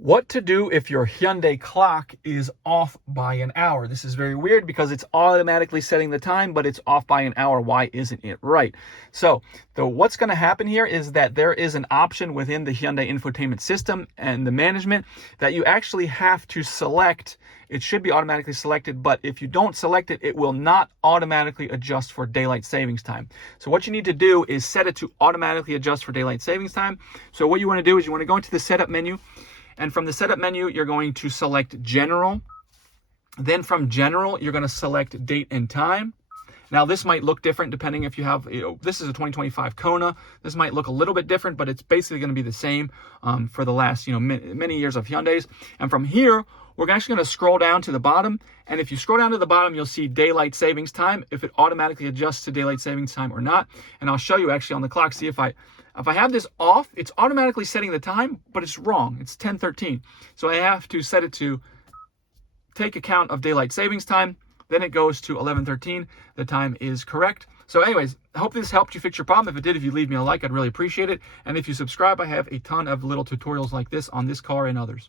What to do if your Hyundai clock is off by an hour. This is very weird because it's automatically setting the time, but it's off by an hour. Why isn't it right? So what's going to happen here is that there is an option within the Hyundai infotainment system and the management that you actually have to select. It should be automatically selected, but if you don't select it, it will not automatically adjust for daylight savings time. So what you need to do is set it to automatically adjust for daylight savings time. So what you want to do is you want to go into the setup menu. And from the setup menu, you're going to select general. Then from general, you're going to select date and time. Now this might look different depending if you have, this is a 2025 Kona. This might look a little bit different, but it's basically going to be the same for the last, many years of Hyundais. And from here, we're actually going to scroll down to the bottom. And if you scroll down to the bottom, you'll see daylight savings time, if it automatically adjusts to daylight savings time or not. And I'll show you actually on the clock, see if I have this off, it's automatically setting the time, but it's wrong. It's 10:13. So I have to set it to take account of daylight savings time. Then it goes to 11:13. The time is correct. So anyways, I hope this helped you fix your problem. If it did, if you leave me a like, I'd really appreciate it. And if you subscribe, I have a ton of little tutorials like this on this car and others.